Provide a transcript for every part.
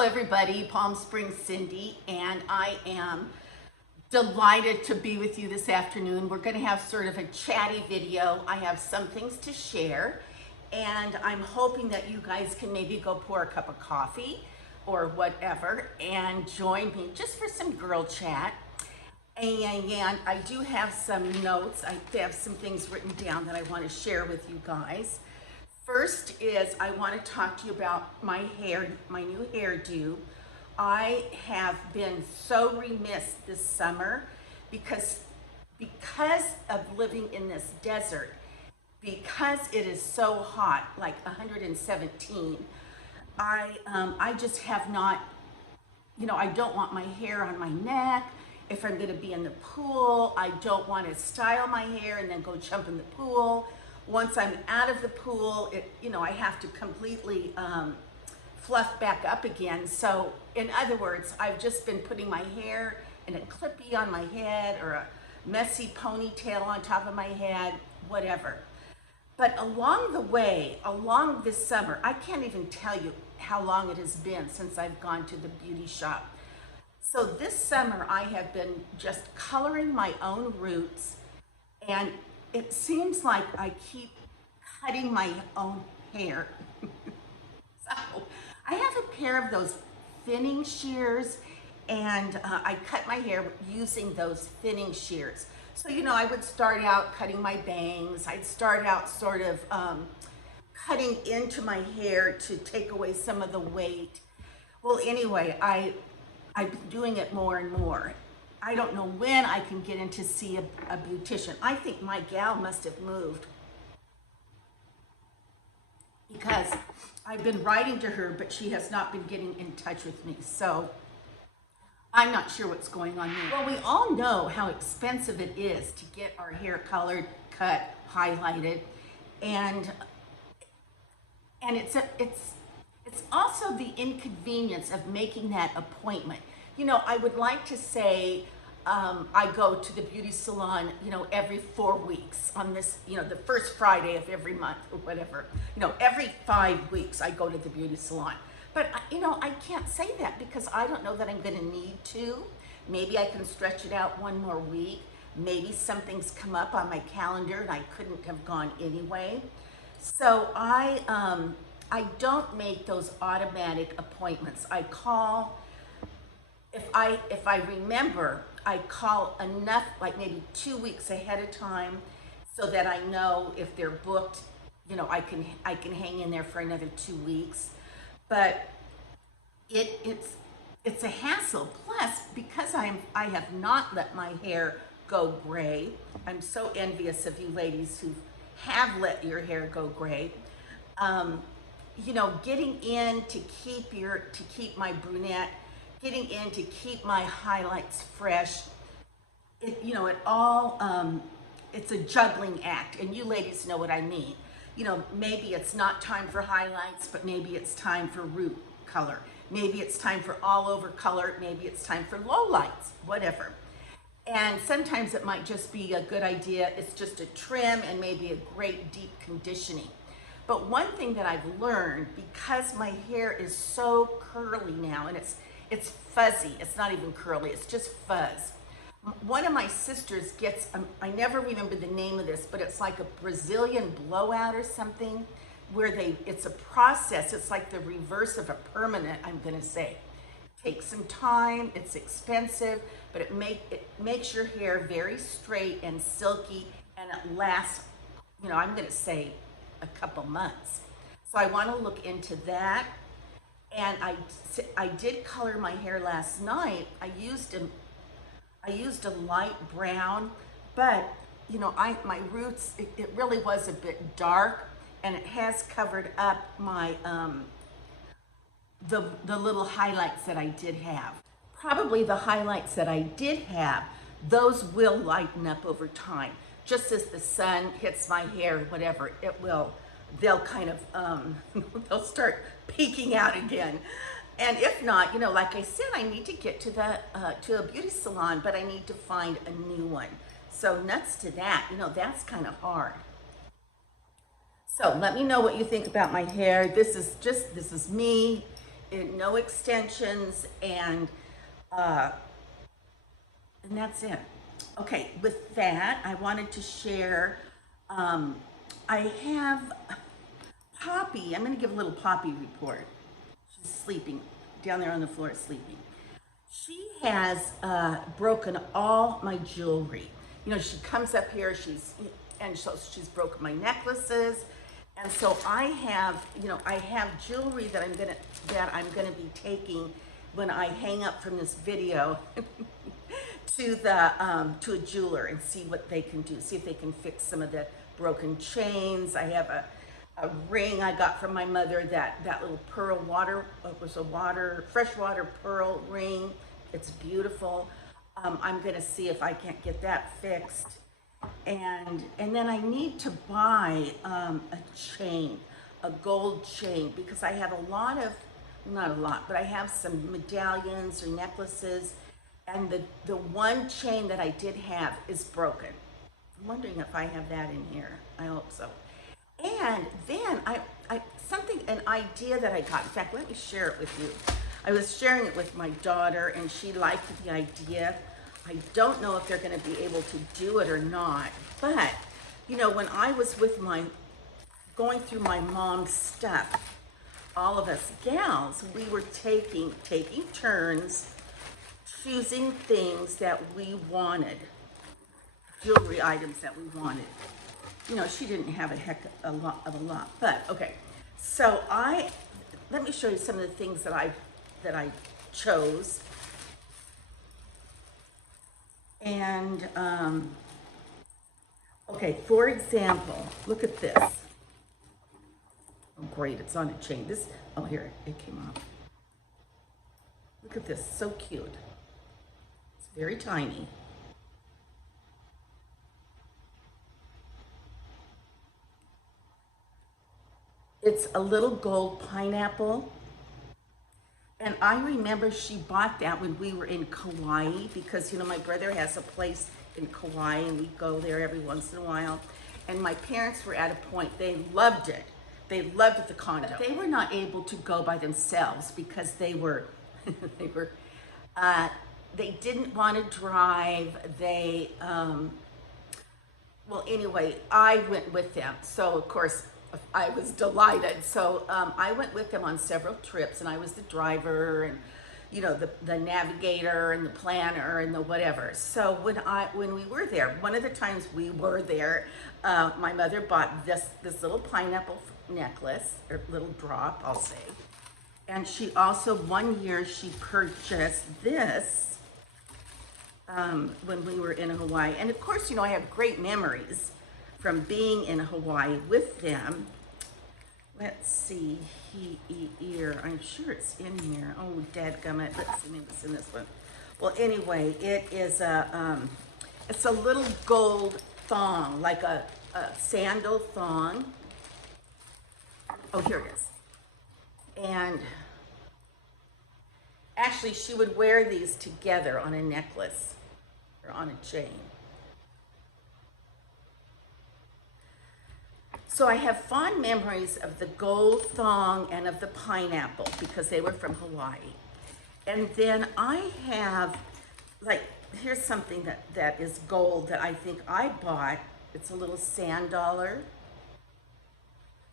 Hello everybody, Palm Springs Cindy, and I am delighted to be with you this afternoon. We're going to have sort of a chatty video. I have some things to share, and I'm hoping that you guys can maybe go pour a cup of coffee or whatever and join me just for some girl chat. And I do have some notes. I have some things written down that I want to share with you guys. First is I want to talk to you about my hair, my new hairdo. I have been so remiss this summer because of living in this desert, because it is so hot, like 117. I just have not, I don't want my hair on my neck. If I'm going to be in the pool, I don't want to style my hair and then go jump in the pool. Once I'm out of the pool, I have to completely fluff back up again. So in other words, I've just been putting my hair in a clippy on my head or a messy ponytail on top of my head, whatever. But along the way, along this summer, I can't even tell you how long it has been since I've gone to the beauty shop. So this summer, I have been just coloring my own roots, and it seems like I keep cutting my own hair. So I have a pair of those thinning shears, and I cut my hair using those thinning shears. So, I would start out cutting my bangs. I'd start out sort of cutting into my hair to take away some of the weight. Well, anyway, I've been doing it more and more. I don't know when I can get in to see a beautician. I think my gal must have moved because I've been writing to her, but she has not been getting in touch with me. So I'm not sure what's going on there. Well, we all know how expensive it is to get our hair colored, cut, highlighted, and it's also the inconvenience of making that appointment. I would like to say I go to the beauty salon, every 4 weeks on this, the first Friday of every month or whatever. Every 5 weeks I go to the beauty salon. But, I can't say that because I don't know that I'm going to need to. Maybe I can stretch it out one more week. Maybe something's come up on my calendar and I couldn't have gone anyway. So I don't make those automatic appointments. I call. If I remember, I call enough, like maybe 2 weeks ahead of time, so that I know if they're booked, I can hang in there for another 2 weeks. But it's a hassle. Plus, because I have not let my hair go gray. I'm so envious of you ladies who have let your hair go gray. Getting in to keep my brunette, getting in to keep my highlights fresh, it's a juggling act, and you ladies know what I mean. Maybe it's not time for highlights, but maybe it's time for root color. Maybe it's time for all over color. Maybe it's time for low lights, whatever. And sometimes it might just be a good idea. It's just a trim and maybe a great deep conditioning. But one thing that I've learned, because my hair is so curly now, and it's fuzzy, it's not even curly, it's just fuzz. One of my sisters gets, I never remember the name of this, but it's like a Brazilian blowout or something, where it's a process, it's like the reverse of a permanent, I'm gonna say. It takes some time, it's expensive, but it makes your hair very straight and silky, and it lasts, I'm gonna say a couple months. So I wanna look into that. And I did color my hair last night. I used a light brown, but my roots, it really was a bit dark, and it has covered up my the little highlights that I did have. Probably the highlights that I did have, those will lighten up over time. Just as the sun hits my hair, whatever, they'll kind of, they'll start peeking out again. And if not, like I said, I need to get to a beauty salon, but I need to find a new one. So nuts to that, that's kind of hard. So let me know what you think about my hair. This is me no extensions, and that's it. Okay, with that, I wanted to share, I have Poppy. I'm going to give a little Poppy report. She's sleeping down there on the floor, sleeping. She has broken all my jewelry. You know, she comes up here, so she's broken my necklaces. And so I have, I have jewelry that I'm gonna be taking when I hang up from this video to a jeweler and see what they can do. See if they can fix some of the broken chains. I have a ring I got from my mother, that little pearl water, it was a freshwater pearl ring. It's beautiful. I'm gonna see if I can't get that fixed. And then I need to buy a chain, a gold chain, because I have a lot of, not a lot, but I have some medallions or necklaces, and the one chain that I did have is broken. I'm wondering if I have that in here. I hope so. And then an idea that I got, in fact, let me share it with you. I was sharing it with my daughter, and she liked the idea. I don't know if they're going to be able to do it or not, but when I was going through my mom's stuff, all of us gals, we were taking turns choosing things that we wanted, jewelry items that we wanted. She didn't have a lot, but okay. So let me show you some of the things that I chose. And, okay, for example, look at this. Oh, great, it's on a chain. Oh, here, it came off. Look at this, so cute. It's very tiny. It's a little gold pineapple. And I remember she bought that when we were in Kauai, because my brother has a place in Kauai and we go there every once in a while. And my parents were at a point, they loved it. They loved it, the condo. But they were not able to go by themselves because they didn't want to drive. Well, anyway, I went with them. So of course, I was delighted. So I went with them on several trips, and I was the driver and the navigator and the planner and the whatever. So when we were there, one of the times we were there, my mother bought this little pineapple necklace, or little drop, I'll say. And she also, one year she purchased this when we were in Hawaii. And of course, I have great memories from being in Hawaii with them. Let's see here. I'm sure it's in here. Oh, dadgummit. Let's see, maybe it's in this one. Well, anyway, it is it's a little gold thong, like a sandal thong. Oh, here it is. And actually, she would wear these together on a necklace or on a chain. So I have fond memories of the gold thong and of the pineapple because they were from Hawaii. And then I have, here's something that is gold that I think I bought. It's a little sand dollar.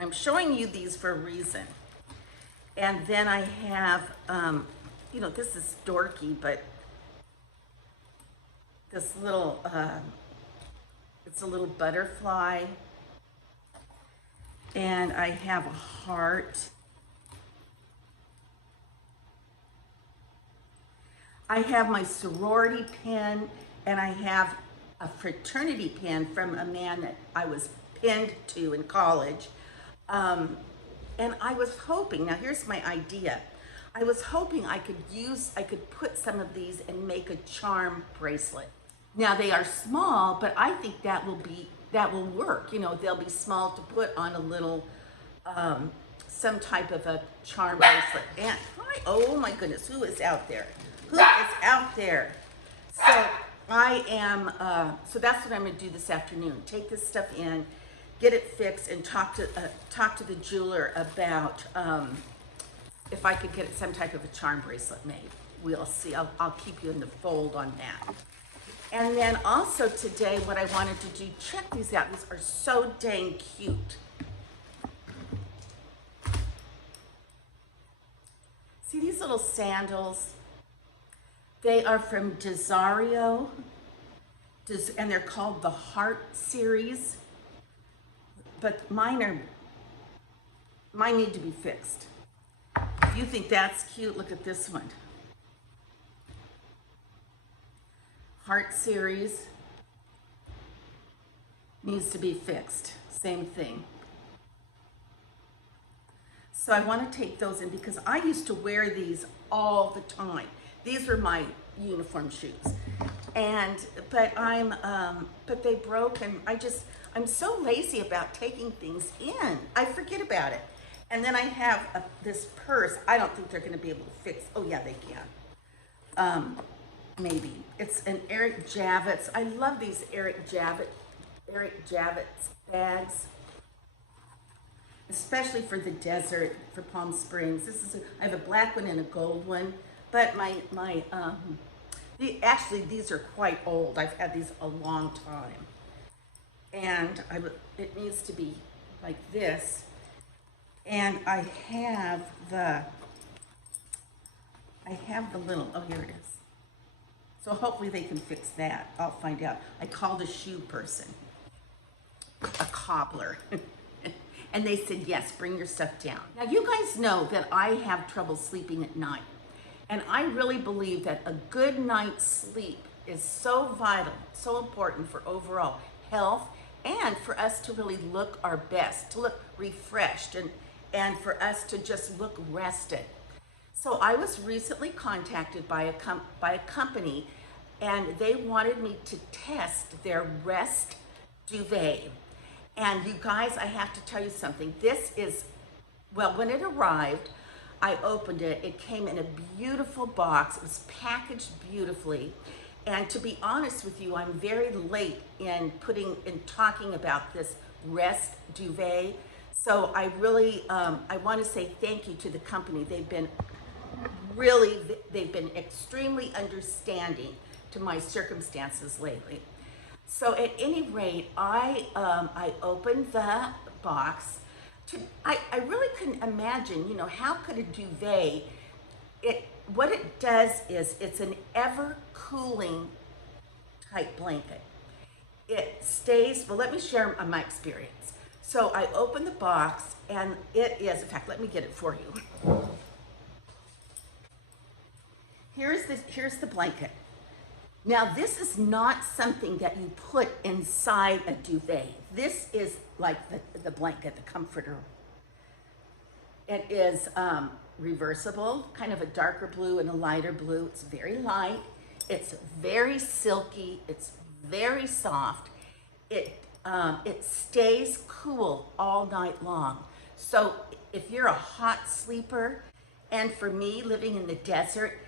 I'm showing you these for a reason. And then I have, this is dorky, but this little, it's a little butterfly. And I have a heart. I have my sorority pin, and I have a fraternity pin from a man that I was pinned to in college. And I was hoping, now here's my idea. I was hoping I could put some of these and make a charm bracelet. Now they are small, but I think that will work. They'll be small to put on a little, some type of a charm bracelet. And hi, oh my goodness, who is out there? Who is out there? So I am, so that's what I'm gonna do this afternoon. Take this stuff in, get it fixed, and talk to the jeweler about if I could get some type of a charm bracelet made. We'll see. I'll keep you in the fold on that. And then also today, what I wanted to do, check these out. These are so dang cute. See these little sandals? They are from Desario, and they're called the Heart series. But mine need to be fixed. If you think that's cute, look at this one. Heart series needs to be fixed. Same thing. So I want to take those in because I used to wear these all the time. These were my uniform shoes, but they broke, and I'm so lazy about taking things in. I forget about it, and then I have this purse. I don't think they're going to be able to fix. Oh yeah, they can. Maybe it's an Eric Javits. I love these Eric Javits bags, especially for the desert, for Palm Springs. I have a black one and a gold one, but actually these are quite old. I've had these a long time, and it needs to be like this. And I have the little, oh, here it is. So hopefully they can fix that. I'll find out. I called a shoe person, a cobbler, and they said, yes, bring your stuff down. Now you guys know that I have trouble sleeping at night. And I really believe that a good night's sleep is so vital, so important for overall health, and for us to really look our best, to look refreshed, and for us to just look rested. So I was recently contacted by a company, and they wanted me to test their Rest duvet. And you guys, I have to tell you something. This is, well, when it arrived, I opened it. It came in a beautiful box. It was packaged beautifully. And to be honest with you, I'm very late in talking about this Rest duvet. So I really, I want to say thank you to the company. They've been extremely understanding to my circumstances lately. So at any rate, I opened the box. I really couldn't imagine, how could a duvet, what it does is it's an ever cooling type blanket. It stays, well, let me share my experience. So I opened the box, and it is, in fact, let me get it for you. Here's the blanket. Now, this is not something that you put inside a duvet. This is like the blanket, the comforter. It is reversible, kind of a darker blue and a lighter blue. It's very light. It's very silky. It's very soft. It stays cool all night long. So if you're a hot sleeper, and for me, living in the desert,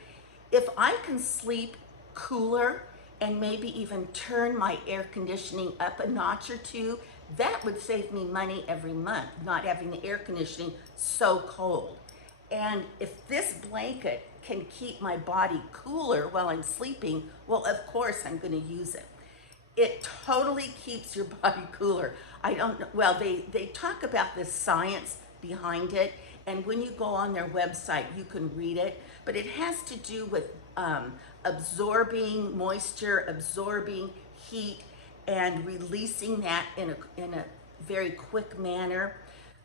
if I can sleep cooler and maybe even turn my air conditioning up a notch or two, that would save me money every month, not having the air conditioning so cold. And if this blanket can keep my body cooler while I'm sleeping, well, of course I'm going to use it. It totally keeps your body cooler. I don't know, well, they talk about the science behind it, and when you go on their website, you can read it, but it has to do with absorbing moisture, absorbing heat, and releasing that in a very quick manner.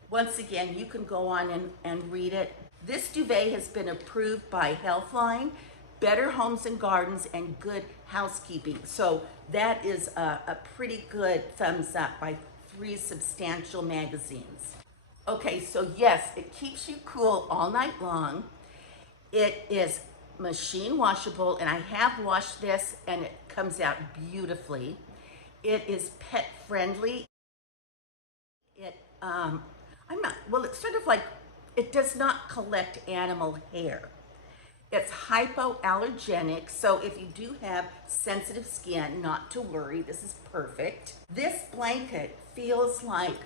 Once again, you can go on and read it. This duvet has been approved by Healthline, Better Homes and Gardens, and Good Housekeeping. So that is a pretty good thumbs up by 3 substantial magazines. Okay, so yes, it keeps you cool all night long. It is machine washable, and I have washed this, and it comes out beautifully. It is pet friendly. It's sort of like, it does not collect animal hair. It's hypoallergenic, so if you do have sensitive skin, not to worry, this is perfect. This blanket feels like,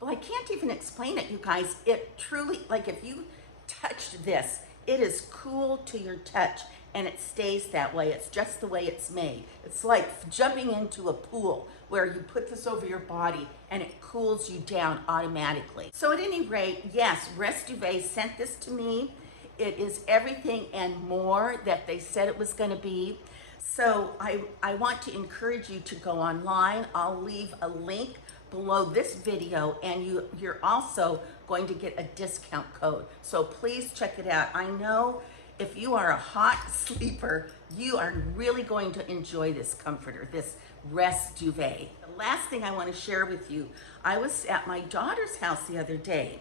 well, I can't even explain it, you guys. It truly, like if you touched this. It is cool to your touch, and it stays that way. It's just the way it's made. It's like jumping into a pool where you put this over your body and it cools you down automatically. So at any rate, yes, Rest Duvet sent this to me. It is everything and more that they said it was going to be. So I want to encourage you to go online. I'll leave a link below this video, and you're also going to get a discount code. So please check it out. I know if you are a hot sleeper, you are really going to enjoy this comforter, this Rest Duvet. The last thing I want to share with you, I was at my daughter's house the other day,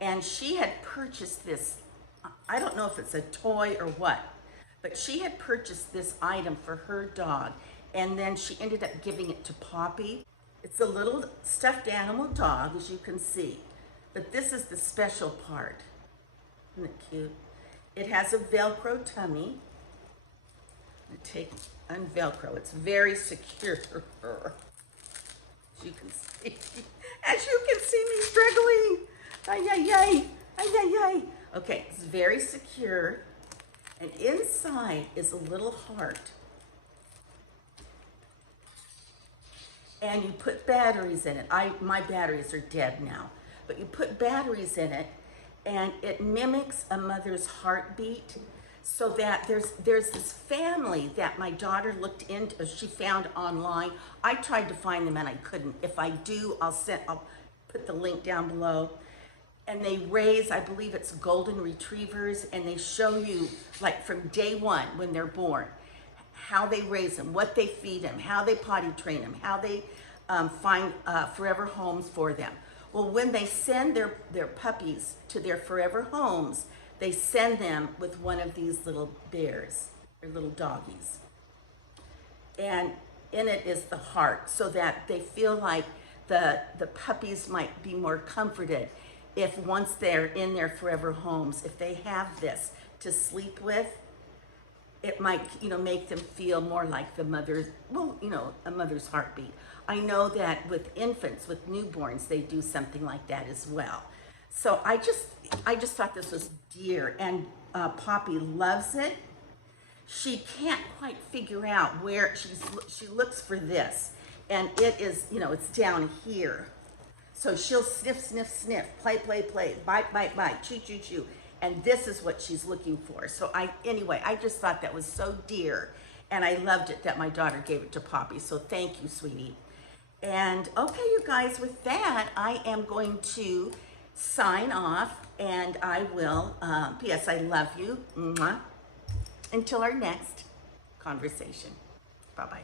and she had purchased this, I don't know if it's a toy or what, but she had purchased this item for her dog, and then she ended up giving it to Poppy. It's a little stuffed animal dog, as you can see, but this is the special part. Isn't it cute? It has a Velcro tummy. Unvelcro. It's very secure. As you can see, me struggling. Ay, ay, ay. Ay, ay, ay. Okay, it's very secure. And inside is a little heart. And you put batteries in it. My batteries are dead now. But you put batteries in it, and it mimics a mother's heartbeat, so that there's this family that my daughter looked into, she found online. I tried to find them and I couldn't. If I do, I'll put the link down below. And they raise, I believe it's golden retrievers, and they show you, like, from day one when they're born, how they raise them, what they feed them, how they potty train them, how they find forever homes for them. Well, when they send their puppies to their forever homes, they send them with one of these little bears, or little doggies. And in it is the heart, so that they feel like the puppies might be more comforted if once they're in their forever homes, if they have this to sleep with, it might, make them feel more like the mother's, a mother's heartbeat. I know that with infants, with newborns, they do something like that as well. So I just thought this was dear, and Poppy loves it. She can't quite figure out where she looks for this, and it is, it's down here. So she'll sniff, sniff, sniff, play, play, play, bite, bite, bite, chew, chew, chew. And this is what she's looking for. So I just thought that was so dear. And I loved it that my daughter gave it to Poppy. So thank you, sweetie. And okay, you guys, with that, I am going to sign off. And I will, P.S. I love you. Mwah. Until our next conversation. Bye-bye.